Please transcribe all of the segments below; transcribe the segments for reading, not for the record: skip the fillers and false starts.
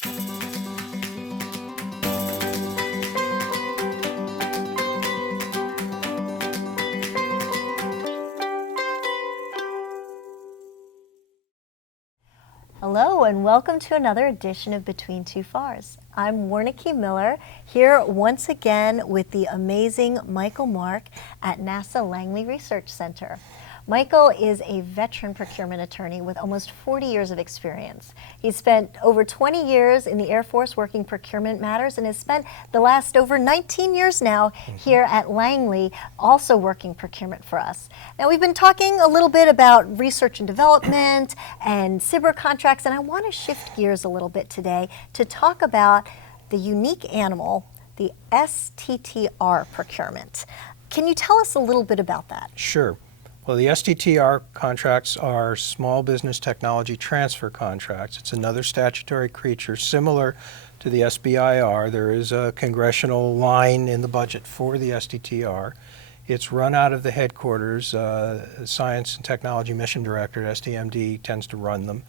Hello and welcome to another edition of Between Two FARS. I'm Warneke Miller, here once again with the amazing Michael Mark at NASA Langley Research Center. Michael is a veteran procurement attorney with almost 40 years of experience. He's spent over 20 years in the Air Force working procurement matters and has spent the last over 19 years now here at Langley also working procurement for us. Now we've been talking a little bit about research and development and STTR contracts, and I want to shift gears a little bit today to talk about the unique animal, the STTR procurement. Can you tell us a little bit about that? Sure. Well, the STTR contracts are small business technology transfer contracts. It's another statutory creature similar to the SBIR. There is a congressional line in the budget for the STTR. It's run out of the headquarters. Science and Technology Mission Director at STMD tends to run them.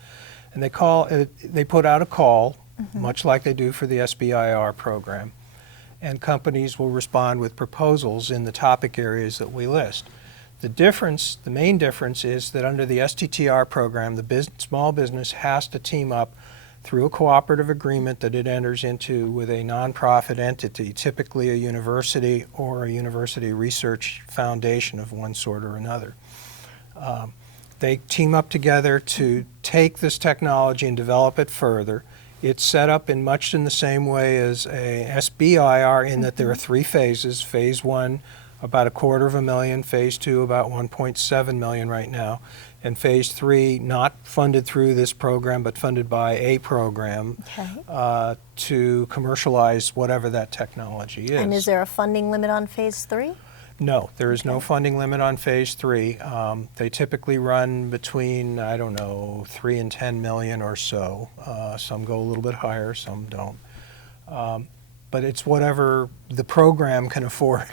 And they put out a call, much like they do for the SBIR program. And companies will respond with proposals in the topic areas that we list. The main difference is that under the STTR program, the small business has to team up through a cooperative agreement that it enters into with a nonprofit entity, typically a university or a university research foundation of one sort or another. They team up together to take this technology and develop it further. It's set up in much in the same way as a SBIR in that there are three phases. Phase one, about $250,000, phase two about $1.7 million right now, and phase three not funded through this program but funded by a program to commercialize whatever that technology is. And is there a funding limit on phase three? No, there is no funding limit on phase three. They typically run between, I don't know, 3 and 10 million or so. Some go a little bit higher, some don't. But it's whatever the program can afford.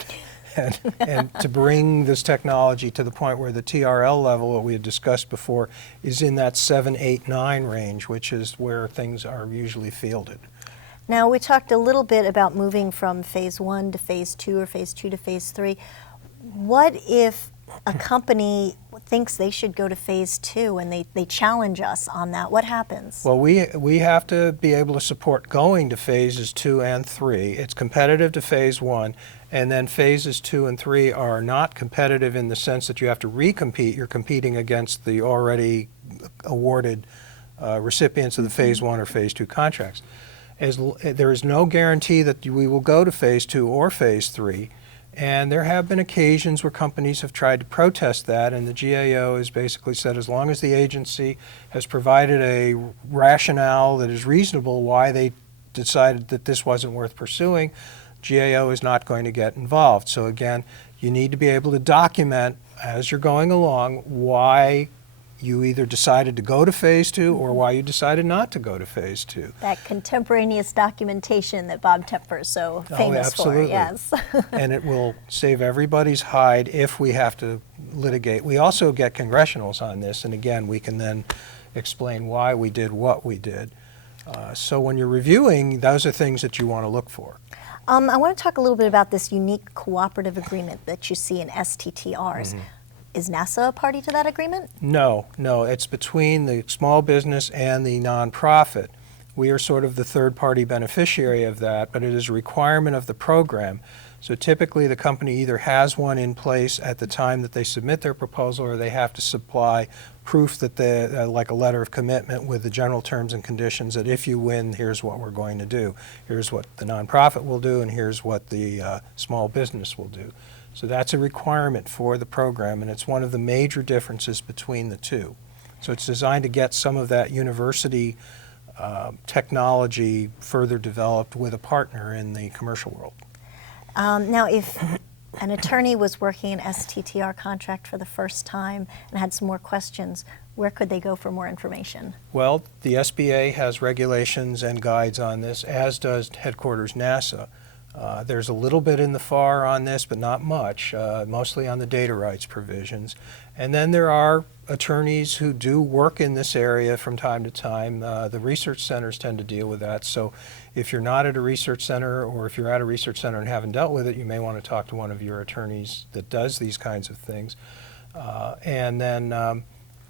And to bring this technology to the point where the TRL level that we had discussed before is in that 7, 8, 9 range, which is where things are usually fielded. Now we talked a little bit about moving from phase one to phase two or phase two to phase three. What if a company thinks they should go to phase two and they challenge us on that? What happens? Well, we have to be able to support going to phases 2 and 3. It's competitive to phase 1, and then phases 2 and 3 are not competitive in the sense that you have to recompete. You're competing against the already awarded recipients of the phase 1 or phase 2 contracts. There is no guarantee that we will go to phase 2 or phase 3. And there have been occasions where companies have tried to protest that, and the GAO has basically said as long as the agency has provided a rationale that is reasonable why they decided that this wasn't worth pursuing, GAO is not going to get involved. So again, you need to be able to document as you're going along why you either decided to go to phase 2 or why you decided not to go to phase 2. That contemporaneous documentation that Bob Tepfer is so famous for, yes. And it will save everybody's hide if we have to litigate. We also get congressionals on this, and again, we can then explain why we did what we did. So when you're reviewing, those are things that you want to look for. I want to talk a little bit about this unique cooperative agreement that you see in STTRs. Is NASA a party to that agreement? No, it's between the small business and the nonprofit. We are sort of the third-party beneficiary of that, but it is a requirement of the program. So typically the company either has one in place at the time that they submit their proposal, or they have to supply proof that they, like a letter of commitment with the general terms and conditions that if you win, here's what we're going to do. Here's what the nonprofit will do, and here's what the small business will do. So that's a requirement for the program, and it's one of the major differences between the two. So it's designed to get some of that university technology further developed with a partner in the commercial world. Now, if an attorney was working an STTR contract for the first time and had some more questions, where could they go for more information? Well, the SBA has regulations and guides on this, as does headquarters NASA. There's a little bit in the FAR on this, but not much, mostly on the data rights provisions. And then there are attorneys who do work in this area from time to time. The research centers tend to deal with that. So if you're not at a research center, or if you're at a research center and haven't dealt with it, you may want to talk to one of your attorneys that does these kinds of things. And then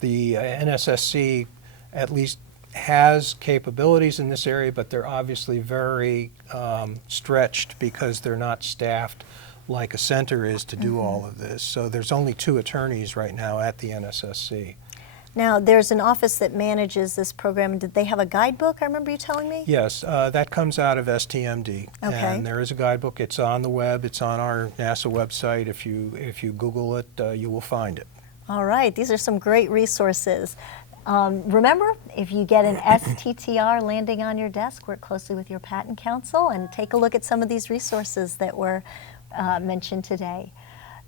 the NSSC at least has capabilities in this area, but they're obviously very stretched because they're not staffed like a center is to do all of this. So there's only 2 attorneys right now at the NSSC. Now, there's an office that manages this program. Did they have a guidebook, I remember you telling me? Yes, that comes out of STMD. Okay. And there is a guidebook. It's on the web. It's on our NASA website. If you Google it, you will find it. All right, these are some great resources. Remember, if you get an STTR landing on your desk, work closely with your patent counsel and take a look at some of these resources that were mentioned today.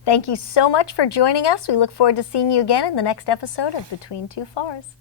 Thank you so much for joining us. We look forward to seeing you again in the next episode of Between Two FARS.